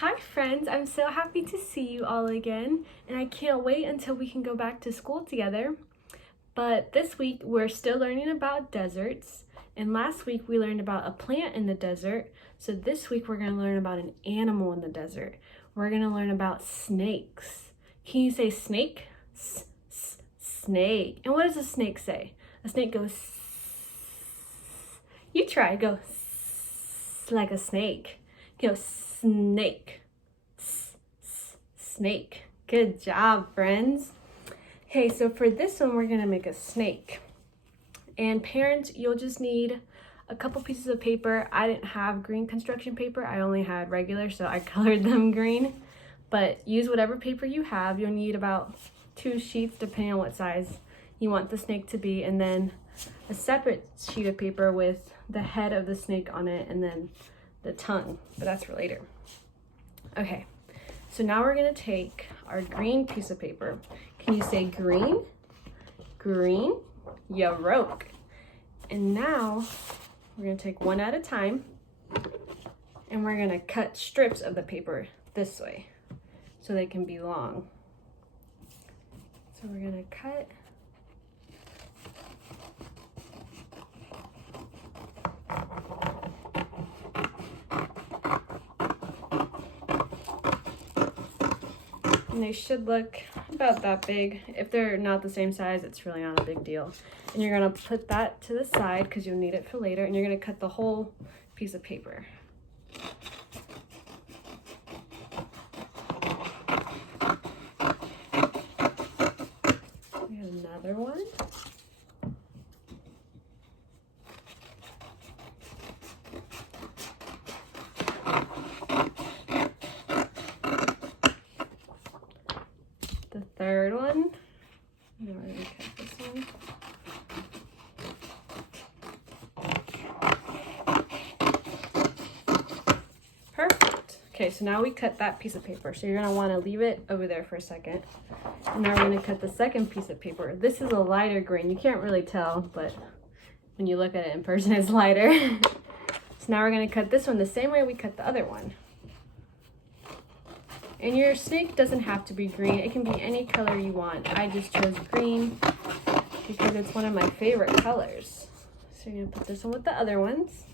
Hi friends, I'm so happy to see you all again, and I can't wait until we can go back to school together. But this week we're still learning about deserts, and last week we learned about a plant in the desert. So this week we're going to learn about an animal in the desert. We're going to learn about snakes. Can you say snake? Snake. And what does a snake say? A snake goes You try, go like a snake. Go snake. Snake. Good job, friends. Okay, so for this one, we're gonna make a snake. And parents, you'll just need a couple pieces of paper. I didn't have green construction paper. I only had regular, so I colored them green. But use whatever paper you have. You'll need about 2 sheets, depending on what size you want the snake to be, and then a separate sheet of paper with the head of the snake on it, and then the tongue, but that's for later. Okay, so now we're gonna take our green piece of paper. Can you say green? Green, yolk. And now we're gonna take one at a time, and we're gonna cut strips of the paper this way so they can be long. So we're gonna cut. And they should look about that big. If they're not the same size, it's really not a big deal. And you're gonna put that to the side because you'll need it for later, and you're gonna cut the whole piece of paper. We have another one. The third one. I'm gonna cut this one. Perfect. Okay, so now we cut that piece of paper. So you're gonna wanna leave it over there for a second. And now we're gonna cut the second piece of paper. This is a lighter green. You can't really tell, but when you look at it in person, it's lighter. So now we're gonna cut this one the same way we cut the other one. And your snake doesn't have to be green. It can be any color you want. I just chose green because it's one of my favorite colors. So you're gonna put this one with the other ones.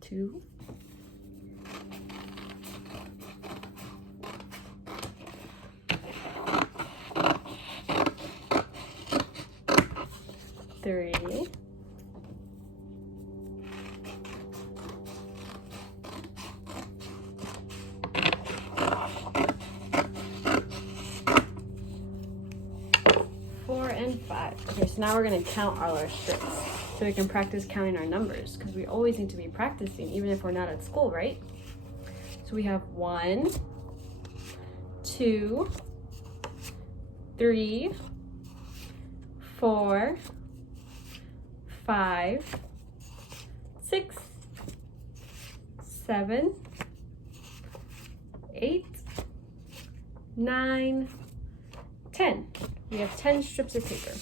Two. Three. Four and five. Okay, so now we're gonna count all our strips so we can practice counting our numbers because we always need to be practicing even if we're not at school, right? So we have 1, 2, 3, 4, 5, 6, 7, 8, 9, 10. We have 10 strips of paper.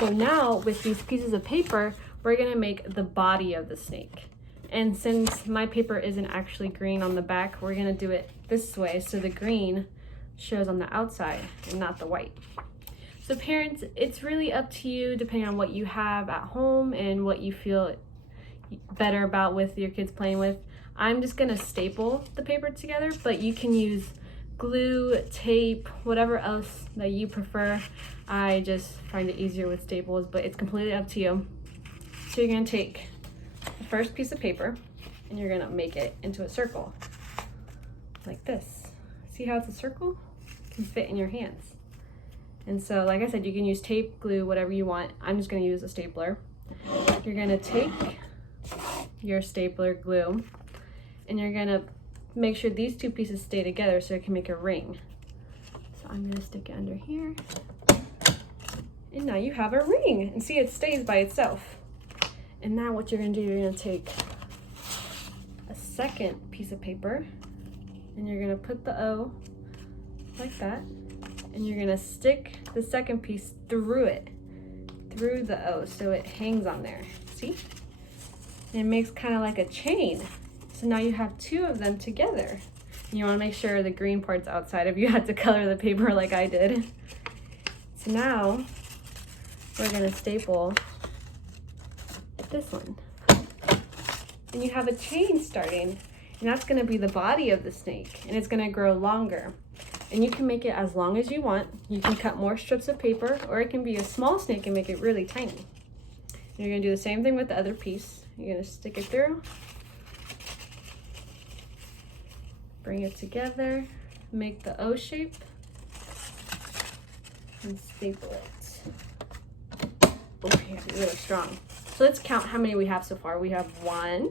So now with these pieces of paper, we're gonna make the body of the snake. And since my paper isn't actually green on the back, we're gonna do it this way so the green shows on the outside and not the white. So parents, it's really up to you depending on what you have at home and what you feel better about with your kids playing with. I'm just gonna staple the paper together, but you can use glue, tape, whatever else that you prefer. I just find it easier with staples, but it's completely up to you. So you're gonna take the first piece of paper and you're gonna make it into a circle like this. See how it's a circle? It can fit in your hands. And so, like I said, you can use tape, glue, whatever you want. I'm just gonna use a stapler. You're gonna take your stapler glue and you're gonna make sure these two pieces stay together so it can make a ring. So I'm gonna stick it under here. And now you have a ring. And see, it stays by itself. And now what you're gonna do, you're gonna take a second piece of paper and you're gonna put the O like that, and you're gonna stick the second piece through it, through the O, so it hangs on there. See? And it makes kind of like a chain. So now you have two of them together. And you want to make sure the green part's outside if you had to color the paper like I did. So now we're gonna staple this one. And you have a chain starting, and that's gonna be the body of the snake, and it's gonna grow longer. And you can make it as long as you want. You can cut more strips of paper, or it can be a small snake and make it really tiny. And you're gonna do the same thing with the other piece. You're gonna stick it through, bring it together, make the O shape, and staple it. Oh, you have to be really strong. So let's count how many we have so far. We have 1,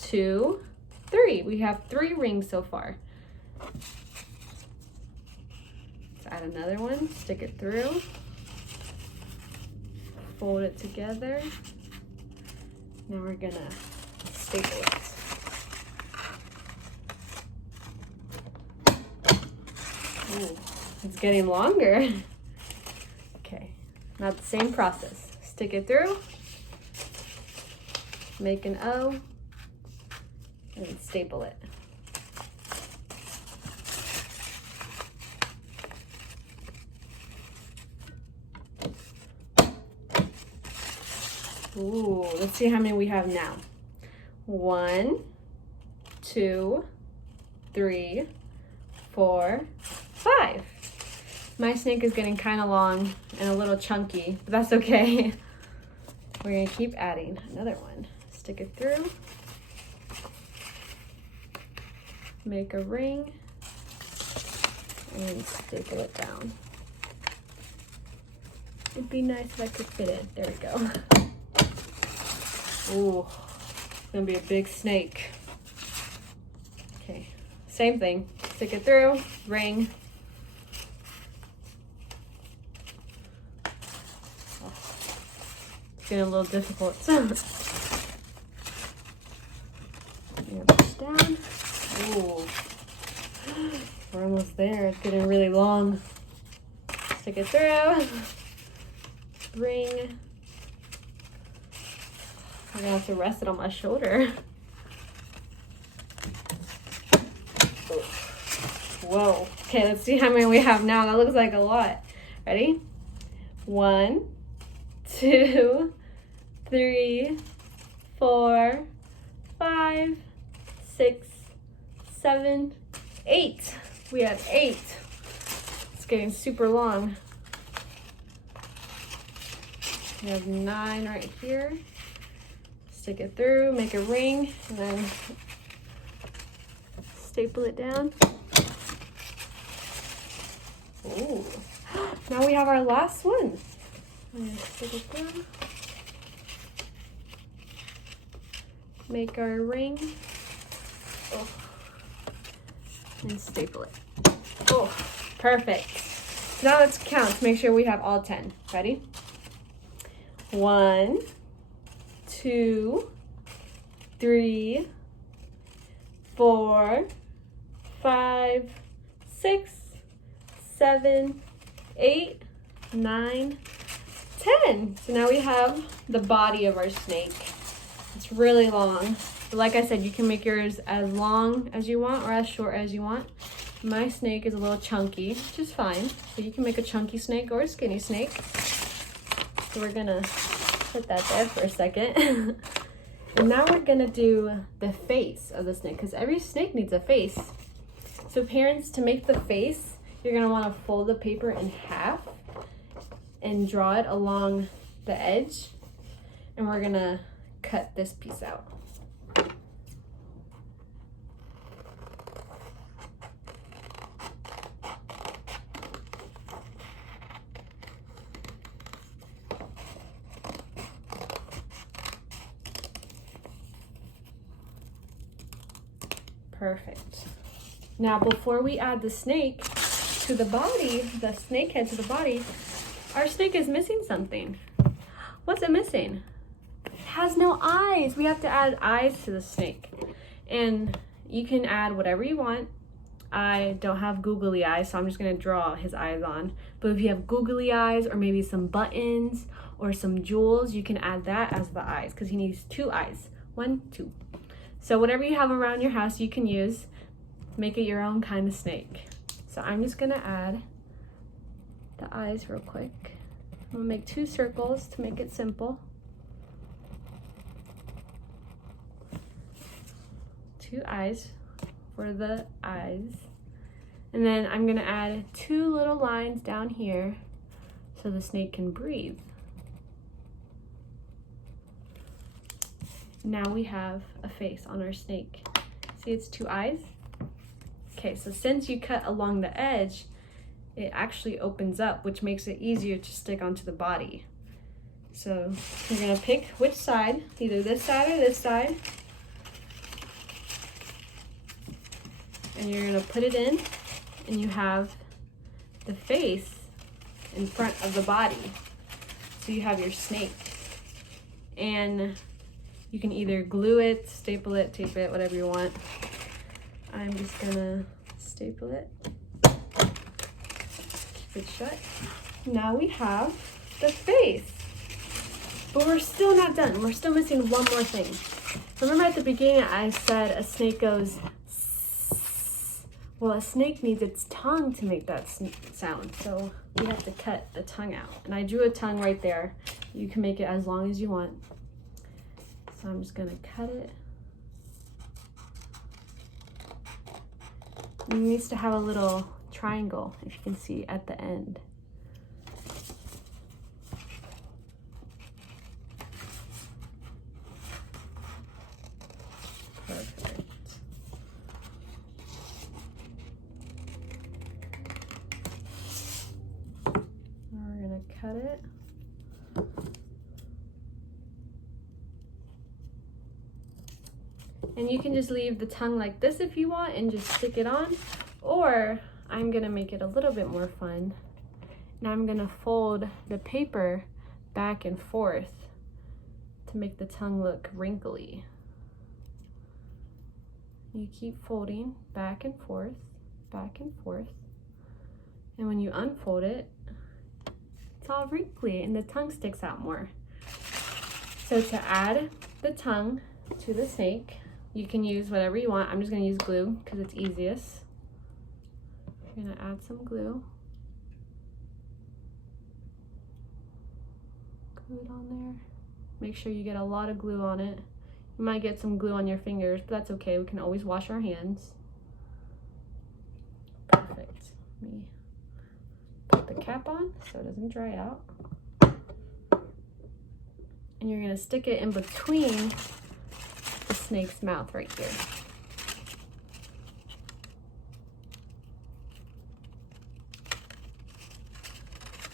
2, 3. We have 3 rings so far. Let's add another one, stick it through, fold it together. Now we're gonna staple it. Ooh, it's getting longer. Okay, now the same process. Stick it through, make an O, and then staple it. Ooh, let's see how many we have now. 1, 2, 3, 4, 5. My snake is getting kind of long and a little chunky, but that's okay. We're gonna keep adding another one. Stick it through, make a ring, and staple it down. It'd be nice if I could fit it. There we go. Ooh, it's gonna be a big snake. Okay, same thing. Stick it through, ring. Oh, it's getting a little difficult. Push down. Ooh, we're almost there. It's getting really long. Stick it through, ring. I'm gonna have to rest it on my shoulder. Whoa. Okay, let's see how many we have now. That looks like a lot. Ready? 1, 2, 3, 4, 5, 6, 7, 8. We have 8. It's getting super long. We have 9 right here. Stick it through, make a ring, and then staple it down. Ooh. Now we have our last one. I'm gonna stick it through, make our ring, oh, and staple it. Oh, perfect. Now let's count to make sure we have all 10. Ready? 1, 2, 3, 4, 5, 6, 7, 8, 9, 10. So now we have the body of our snake. It's really long. But like I said, you can make yours as long as you want or as short as you want. My snake is a little chunky, which is fine. So you can make a chunky snake or a skinny snake. So we're gonna put that there for a second. And now we're gonna do the face of the snake, because every snake needs a face. So parents, to make the face, you're gonna wanna fold the paper in half and draw it along the edge. And we're gonna cut this piece out. Perfect. Now, before we add the snake to the body, the snake head to the body, our snake is missing something. What's it missing? It has no eyes. We have to add eyes to the snake. And you can add whatever you want. I don't have googly eyes, so I'm just gonna draw his eyes on. But if you have googly eyes, or maybe some buttons or some jewels, you can add that as the eyes, because he needs 2 eyes. 1, 2. So whatever you have around your house you can use. Make it your own kind of snake. So I'm just gonna add the eyes real quick. I'm gonna make 2 circles to make it simple. 2 eyes for the eyes. And then I'm gonna add 2 little lines down here so the snake can breathe. Now we have a face on our snake. See, it's 2 eyes? Okay, so since you cut along the edge, it actually opens up, which makes it easier to stick onto the body. So you're gonna pick which side, either this side or this side. And you're gonna put it in, and you have the face in front of the body. So you have your snake. And you can either glue it, staple it, tape it, whatever you want. I'm just gonna staple it. Keep it shut. Now we have the face. But we're still not done. We're still missing one more thing. Remember at the beginning I said a snake goes sss. Well, a snake needs its tongue to make that sound. So we have to cut the tongue out. And I drew a tongue right there. You can make it as long as you want. So I'm just gonna cut it. It needs to have a little triangle, if you can see at the end. Perfect. Now we're gonna cut it. And you can just leave the tongue like this if you want and just stick it on, or I'm gonna make it a little bit more fun. Now I'm gonna fold the paper back and forth to make the tongue look wrinkly. You keep folding back and forth, and when you unfold it, it's all wrinkly and the tongue sticks out more. So to add the tongue to the snake, you can use whatever you want. I'm just gonna use glue because it's easiest. I'm gonna add some glue. Glue it on there. Make sure you get a lot of glue on it. You might get some glue on your fingers, but that's okay. We can always wash our hands. Perfect. Let me put the cap on so it doesn't dry out. And you're gonna stick it in between the snake's mouth right here.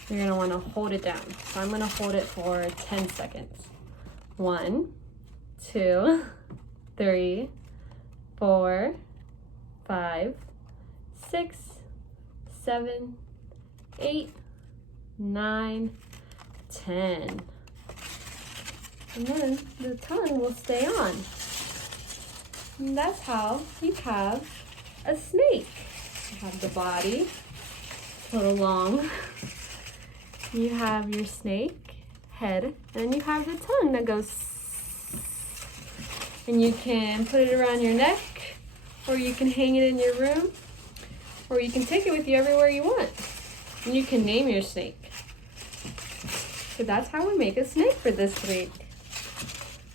You're gonna wanna hold it down. So I'm gonna hold it for 10 seconds. 1, 2, 3, 4, 5, 6, 7, 8, 9, 10. And then the tongue will stay on. And that's how you have a snake. You have the body, a little long. You have your snake head, and you have the tongue that goes. And you can put it around your neck, or you can hang it in your room, or you can take it with you everywhere you want. And you can name your snake. So that's how we make a snake for this week.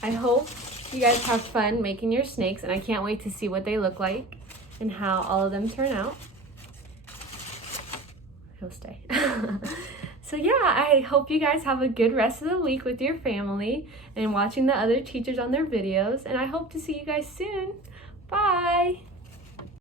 I hope you guys have fun making your snakes, and I can't wait to see what they look like and how all of them turn out. He'll stay. So yeah, I hope you guys have a good rest of the week with your family and watching the other teachers on their videos, and I hope to see you guys soon. Bye!